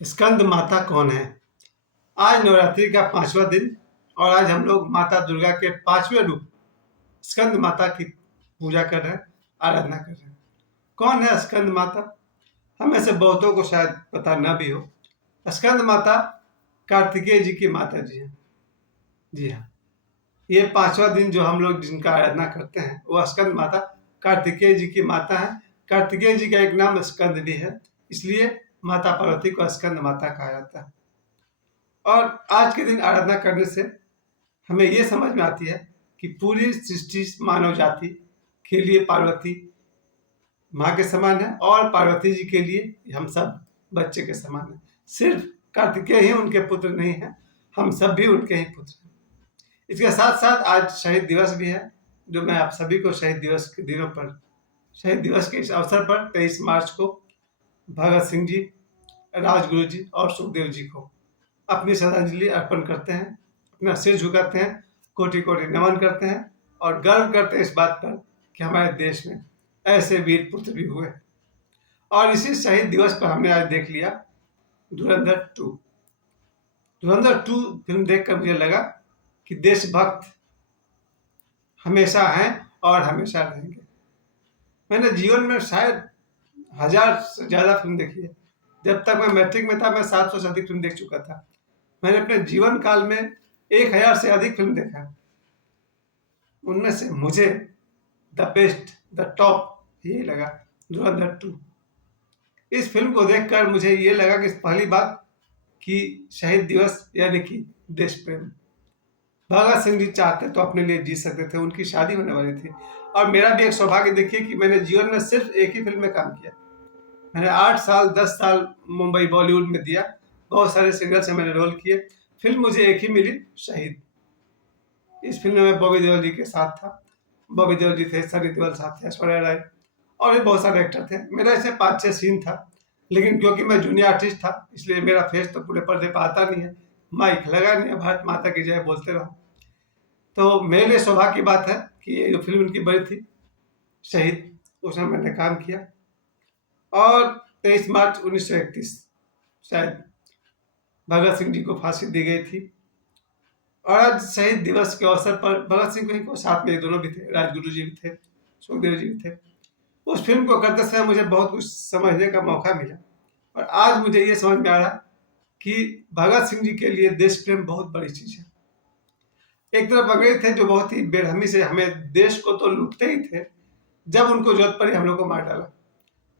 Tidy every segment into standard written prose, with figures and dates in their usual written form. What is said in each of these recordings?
स्कंद माता कौन है? आज नवरात्रि का 5वां दिन और आज हम लोग माता दुर्गा के 5वें रूप स्कंद माता की पूजा कर रहे हैं, आराधना कर रहे हैं। कौन है स्कंद माता? हम में से बहुतों को शायद पता न भी हो। स्कंद माता कार्तिकेय जी की माता जी हैं। जी हाँ, ये 5वां दिन जो हम लोग जिनका आराधना करते हैं वो स्कंद माता कार्तिकेय जी की माता है। कार्तिकेय जी का एक नाम स्कंद भी है, इसलिए माता पार्वती को स्कंद माता कहा जाता है। और आज के दिन आराधना करने से हमें ये समझ में आती है कि पूरी सृष्टि मानव जाति के लिए पार्वती माँ के समान है और पार्वती जी के लिए हम सब बच्चे के समान है। सिर्फ कार्तिकेय ही उनके पुत्र नहीं है, हम सब भी उनके ही पुत्र हैं। इसके साथ साथ आज शहीद दिवस भी है, जो मैं आप सभी को शहीद दिवस के दिनों पर, शहीद दिवस के इस अवसर पर 23 मार्च को भगत सिंह जी, राजगुरु जी और सुखदेव जी को अपनी श्रद्धांजलि अर्पण करते हैं, अपना सिर झुकाते हैं, कोटि कोटि नमन करते हैं और गर्व करते हैं इस बात पर कि हमारे देश में ऐसे वीर पुत्र भी हुए। और इसी शहीद दिवस पर हमने आज देख लिया धुरंधर 2। धुरंधर 2 फिल्म देखकर मुझे लगा कि देशभक्त हमेशा हैं और हमेशा रहेंगे। मैंने जीवन में शायद 1000 से ज़्यादा फिल्म देखी है। जब तक मैं मैट्रिक में था मैं 700 से अधिक फिल्म देख चुका था। मैंने अपने जीवन काल में 1000 से अधिक फिल्म देखा है। उनमें से मुझे द बेस्ट, द टॉप यही लगा धुरंधर 2। इस फिल्म को देखकर मुझे ये लगा कि पहली बात कि शहीद दिवस यानी कि देश प्रेम। भगत सिंह जी चाहते तो अपने लिए जी सकते थे, उनकी शादी होने वाली थी और मेरा भी एक सौभाग्य देखिए कि मैंने जीवन में सिर्फ एक ही फिल्म में काम किया। मैंने 8 साल 10 साल मुंबई बॉलीवुड में दिया, बहुत सारे सिंगर से मैंने रोल किए। फिल्म मुझे एक ही मिली, शहीद। इस फिल्म में बॉबी देओल जी के साथ था। बॉबी देओल जी थे, सनी देओल साथ थे, ऐश्वर्या राय और भी बहुत सारे एक्टर थे। मेरा इसमें 5-6 सीन था, लेकिन क्योंकि मैं जूनियर आर्टिस्ट था इसलिए मेरा फेस तो पूरे पर्दे पर आता नहीं है, माइक लगा नहीं है, भारत माता की जय बोलते रहो। तो मेरे लिए सौभाग्य की बात है कि ये जो फिल्म उनकी बड़ी थी शहीद, उसमें मैंने काम किया। और 23 मार्च 1931 शायद भगत सिंह जी को फांसी दी गई थी और आज शहीद दिवस के अवसर पर भगत सिंह को साथ में ये दोनों भी थे, राजगुरु जी भी थे, सुखदेव जी भी थे। उस फिल्म को करते समय मुझे बहुत कुछ समझने का मौका मिला और आज मुझे ये समझ में आ रहा कि भगत सिंह जी के लिए देश प्रेम बहुत बड़ी चीज है। एक तरफ अंग्रेज थे जो बहुत ही बेरहमी से हमें देश को तो लूटते ही थे, जब उनको जरूरत पड़ी हम लोग को मार डाला।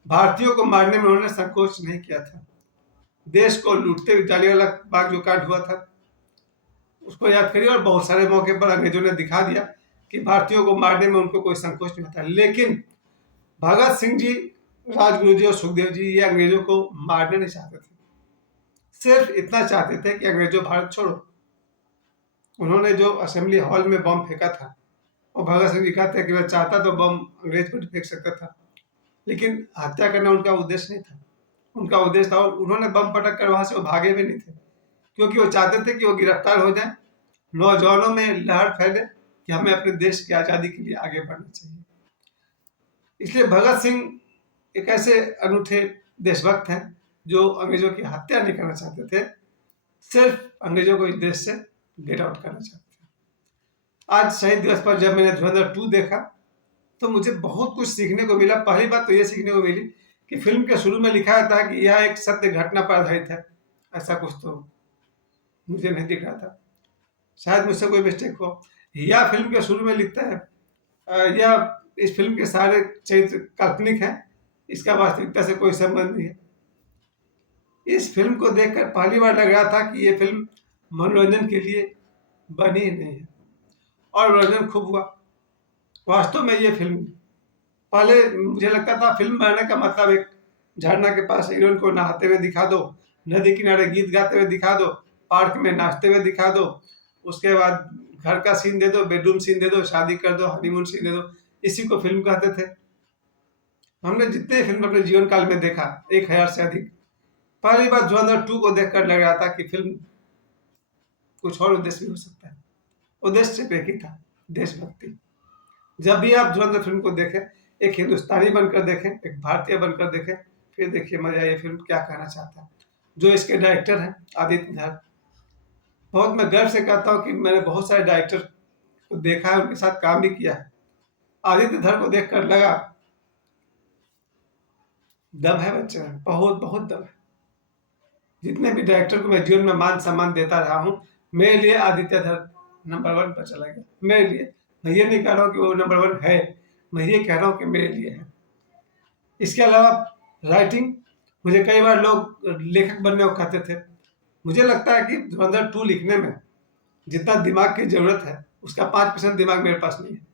भारतीयों को मारने में उन्होंने संकोच नहीं किया था। देश को लूटते हुए जालियांवाला बाग जो कांड हुआ था उसको याद करिए और बहुत सारे मौके पर अंग्रेजों ने दिखा दिया कि भारतीयों को मारने में उनको कोई संकोच नहीं होता। लेकिन भगत सिंह जी, राजगुरु जी और सुखदेव जी ये अंग्रेजों को मारने नहीं चाहते थे, सिर्फ इतना चाहते थे कि अंग्रेजों भारत छोड़ो। उन्होंने जो असेंबली हॉल में बम फेंका था और भगत सिंह जी कहते हैं कि मैं चाहता तो बम अंग्रेज पर फेंक सकता था, लेकिन हत्या करना उनका उद्देश्य नहीं था। उनका उद्देश्य था और उन्होंने बम पटक कर वहां से वो भागे भी नहीं थे, क्योंकि वो चाहते थे कि वो गिरफ्तार हो जाए, नौजवानों में लहर फैले कि हमें अपने देश की आज़ादी के लिए आगे बढ़ना चाहिए। इसलिए भगत सिंह एक ऐसे अनूठे देशभक्त हैं जो अंग्रेजों की हत्या नहीं करना चाहते थे, सिर्फ अंग्रेजों को इस देश से गेट आउट करना चाहते थे। आज शहीद दिवस पर जब मैंने धुरंधर 2 देखा तो मुझे बहुत कुछ सीखने को मिला। पहली बात तो ये सीखने को मिली कि फिल्म के शुरू में लिखा था कि यह एक सत्य घटना पर आधारित है। ऐसा कुछ तो मुझे नहीं दिख रहा था, शायद मुझसे कोई मिस्टेक हो। यह फिल्म के शुरू में लिखता है यह इस फिल्म के सारे चरित्र काल्पनिक हैं, इसका वास्तविकता से कोई संबंध नहीं है। इस फिल्म को देखकर पहली बार लग रहा था कि ये फिल्म मनोरंजन के लिए बनी ही नहीं है और मनोरंजन खूब हुआ। वास्तव में ये फिल्म, पहले मुझे लगता था फिल्म बनाने का मतलब एक झरना के पास हीरोइन को नहाते हुए दिखा दो, नदी किनारे गीत गाते हुए दिखा दो, पार्क में नाचते हुए दिखा दो, उसके बाद घर का सीन दे दो, बेडरूम सीन दे दो, शादी कर दो, हनीमून सीन दे दो, इसी को फिल्म कहते थे। हमने जितने फिल्म अपने जीवन काल में देखा 1000 से अधिक, पहली बार धुरंधर 2 को देखकर लग रहा था कि फिल्म कुछ और उद्देश्य भी हो सकता है। उद्देश्य सिर्फ एक ही था, देशभक्ति। जब भी आप धुरंधर फिल्म को देखें, एक हिंदुस्तानी बनकर देखें, एक भारतीय बनकर देखें, फिर देखिए मजा ये फिल्म क्या कहना चाहता है। जो इसके डायरेक्टर हैं आदित्य धर। बहुत मैं गर्व से कहता हूँ कि मैंने बहुत सारे डायरेक्टर को देखा है, उनके साथ काम भी किया है। आदित्य धर को देखकर लगा दम है बच्चे में, बहुत बहुत दम है। जितने भी डायरेक्टर को मैं जीवन में मान सम्मान देता रहा हूँ, मेरे लिए आदित्य धर नंबर 1 पर चला गया। मेरे लिए, मैं ये नहीं कह रहा हूँ कि वो नंबर 1 है, मैं ये कह रहा हूँ कि मेरे लिए है। इसके अलावा राइटिंग, मुझे कई बार लोग लेखक बनने को कहते थे। मुझे लगता है कि धुरंधर 2 लिखने में जितना दिमाग की जरूरत है, उसका 5% दिमाग मेरे पास नहीं है।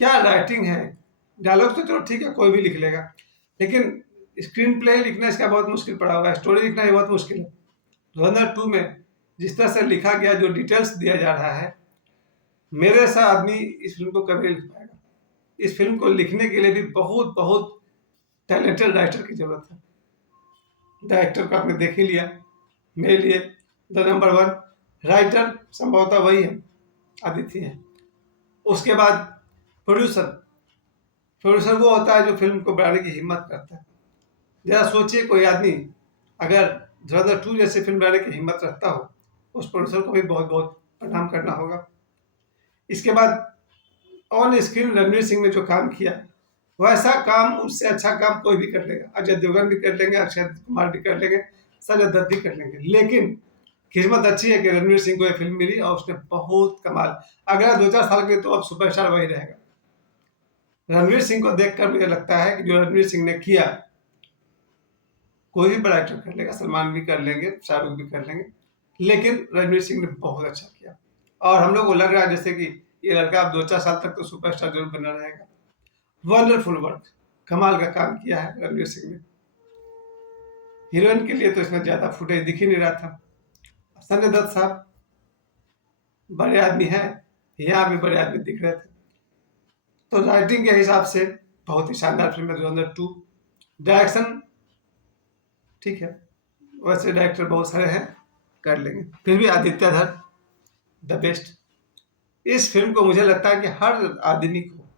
क्या राइटिंग है! डायलॉग तो चलो ठीक है, कोई भी लिख लेगा, लेकिन स्क्रीन प्ले लिखना इसका बहुत मुश्किल पड़ा होगा, स्टोरी लिखना ये बहुत मुश्किल है। धुरंधर 2 में जिस तरह से लिखा गया, जो डिटेल्स दिया जा रहा है, मेरे जैसा आदमी इस फिल्म को कभी नहीं लिख पाएगा। इस फिल्म को लिखने के लिए भी बहुत बहुत टैलेंटेड राइटर की जरूरत है। डायरेक्टर को आपने देख ही लिया, मेरे लिए द नंबर 1 राइटर संभवतः वही है, आदित्य है। उसके बाद प्रोड्यूसर, प्रोड्यूसर वो होता है जो फिल्म को बनाने की हिम्मत करता है। जरा सोचिए, कोई आदमी अगर धुरंधर 2 जैसी फिल्म बनाने की हिम्मत रखता हो, उस प्रोड्यूसर को भी बहुत बहुत प्रणाम करना होगा। इसके बाद ऑन स्क्रीन रणवीर सिंह ने जो काम किया, वैसा काम, उससे अच्छा काम कोई भी कर लेगा। अजय देवगन भी कर लेंगे, अक्षय कुमार भी कर लेंगे, संजय दत्त भी कर लेंगे। लेकिन किस्मत अच्छी है कि रणवीर सिंह को ये फिल्म मिली और उसने बहुत कमाल, अगला 2-4 साल के तो अब सुपरस्टार वही रहेगा। रणवीर सिंह को देखकर मुझे लगता है कि जो रणवीर सिंह ने किया, कोई भी बड़ा एक्टर कर लेगा, सलमान भी कर लेंगे, शाहरुख भी कर लेंगे, लेकिन रणवीर सिंह ने बहुत अच्छा किया। और हम लोग को लग रहा है जैसे कि ये लड़का अब 2-4 साल तक तो सुपरस्टार जरूर बना रहेगा। वंडरफुल वर्क, कमाल का काम किया है रणवीर सिंह ने। हीरोइन के लिए तो इसमें ज्यादा फुटेज दिख ही नहीं रहा था। संजय दत्त साहब बड़े आदमी हैं, यहाँ भी बड़े आदमी दिख रहे थे। तो राइटिंग के हिसाब से बहुत ही शानदार फिल्म है धुरंधर 2। डायरेक्शन ठीक है, वैसे डायरेक्टर बहुत सारे हैं, कर लेंगे, फिर भी आदित्य धर द बेस्ट। इस फिल्म को मुझे लगता है कि हर आदमी को,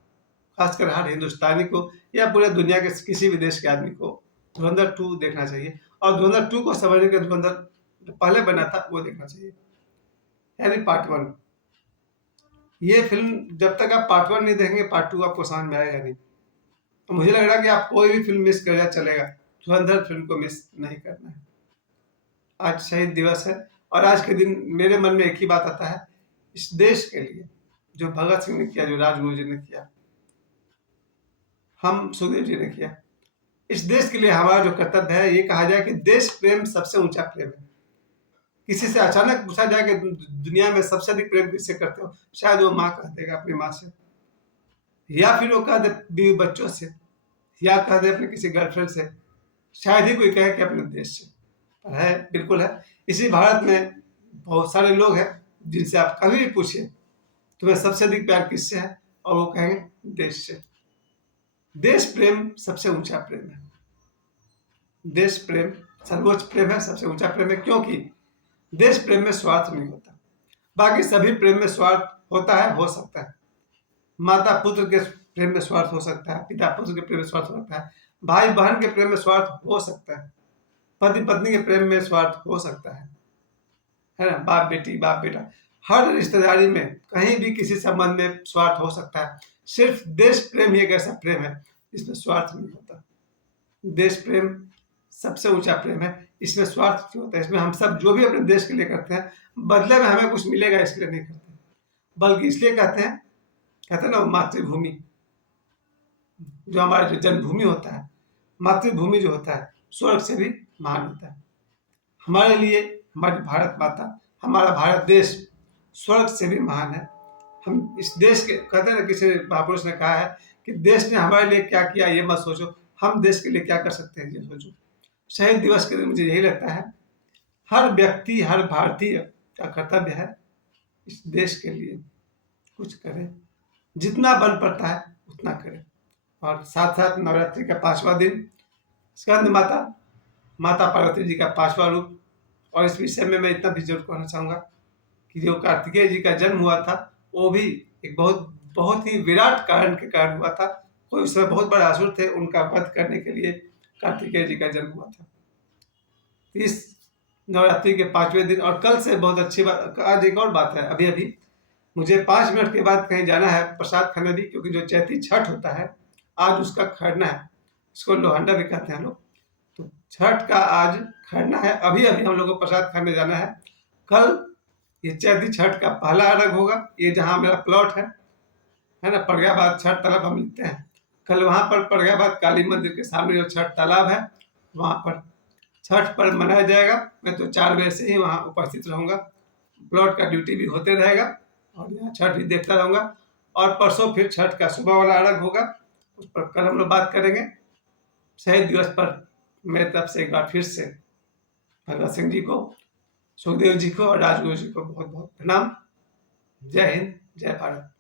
खासकर हर हिंदुस्तानी को या पूरे दुनिया के किसी भी देश के आदमी को धुरंधर 2 देखना चाहिए। और धुरंधर 2 को समझने के धुरंधर जो पहले बना था वो देखना चाहिए, यानी पार्ट 1। ये फिल्म जब तक आप पार्ट 1 नहीं देखेंगे, पार्ट 2 आपको समझ में आएगा नहीं। तो मुझे लग रहा है कि आप कोई भी फिल्म मिस कर जाए चलेगा, धुरंधर फिल्म को मिस नहीं करना है। आज शहीद दिवस है और आज के दिन मेरे मन में एक ही बात आता है, इस देश के लिए जो भगत सिंह ने किया, जो राजगुरु जी ने किया, हम सुखदेव जी ने किया, इस देश के लिए हमारा जो कर्तव्य है, ये कहा जाए कि देश प्रेम सबसे ऊंचा प्रेम है। किसी से अचानक पूछा जाए कि दुनिया में सबसे अधिक प्रेम किससे करते हो, शायद वो माँ कह देगा, अपनी माँ से, या फिर वो कह दे बीवी बच्चों से, या कह दे अपने किसी गर्लफ्रेंड से, शायद ही कोई कहे कि अपने देश से। पर है, बिल्कुल है। इसी भारत में बहुत सारे लोग हैं जिनसे आप कभी भी पूछिए तुम्हें सबसे अधिक प्यार किससे है, और वो कहेंगे देश से। देश प्रेम सबसे ऊंचा प्रेम है। देश प्रेम सर्वोच्च प्रेम है, सबसे ऊंचा प्रेम है, क्योंकि देश प्रेम में स्वार्थ नहीं होता। बाकी सभी प्रेम में स्वार्थ होता है, हो सकता है। माता पुत्र के प्रेम में स्वार्थ हो सकता है, पिता पुत्र के प्रेम में स्वार्थ हो सकता है, भाई बहन के प्रेम में स्वार्थ हो सकता है, पति पत्नी के प्रेम में स्वार्थ हो सकता है ना, बाप बेटी, बाप बेटा, हर रिश्तेदारी में कहीं भी किसी संबंध में स्वार्थ हो सकता है। सिर्फ देश प्रेम ही एक ऐसा प्रेम है जिसमें स्वार्थ नहीं होता। देश प्रेम सबसे ऊंचा प्रेम है, इसमें स्वार्थ क्यों होता है? इसमें हम सब जो भी अपने देश के लिए करते हैं, बदले में हमें कुछ मिलेगा इसलिए नहीं करते, बल्कि इसलिए कहते हैं ना, मातृभूमि, जो हमारा जो जन्मभूमि होता है, मातृभूमि जो होता है, स्वर्ग से भी महान होता है। हमारे लिए हमारी भारत माता, हमारा भारत देश स्वर्ग से भी महान है। हम इस देश के, कहते हैं ना, किसी महापुरुष ने कहा है कि देश ने हमारे लिए क्या किया ये मत सोचो, हम देश के लिए क्या कर सकते हैं ये सोचो। शहीद दिवस के दिन मुझे यही लगता है, हर व्यक्ति, हर भारतीय का कर्तव्य है इस देश के लिए कुछ करे, जितना बन पड़ता है उतना करे। और साथ साथ नवरात्रि का 5वां दिन, स्कंद माता, माता पार्वती जी का 5वां रूप। और इस विषय में मैं इतना भी जरूर कहना चाहूँगा कि जो कार्तिकेय जी का जन्म हुआ था, वो भी एक बहुत बहुत ही विराट कारण के कारण हुआ था। कोई उसमें बहुत बड़े असुर थे, उनका वध करने के लिए कार्तिकेय जी का जन्म हुआ था। इस नवरात्रि के 5वें दिन और कल से बहुत अच्छी बात, आज एक और बात है, अभी अभी मुझे 5 मिनट के बाद कहीं जाना है प्रसाद खाने भी, क्योंकि जो चैती छठ होता है आज उसका खरना है, इसको लोहंडा भी कहते हैं लोग। तो छठ का आज खरना है, अभी अभी हम लोग को प्रसाद खाने जाना है। कल ये चैती छठ का पहला अर्घ होगा, ये जहाँ मेरा प्लॉट है ना, प्रज्ञाबाद छठ तालाब हम लिखते हैं। कल वहाँ पर प्रज्ञाबाद काली मंदिर के सामने जो छठ तालाब है वहाँ पर छठ पर्व मनाया जाएगा। मैं तो 4 बजे से ही वहाँ उपस्थित रहूँगा, प्लॉट का ड्यूटी भी होते रहेगा और यहाँ छठ भी देखता रहूँगा। और परसों फिर छठ का सुबह वाला अर्घ होगा, उस पर कल हम लोग बात करेंगे। शहीद दिवस पर मेरे तरफ से एक बार फिर से भगत सिंह जी को, सुखदेव जी को और राजगुरु जी को बहुत बहुत प्रणाम। जय हिंद, जय भारत।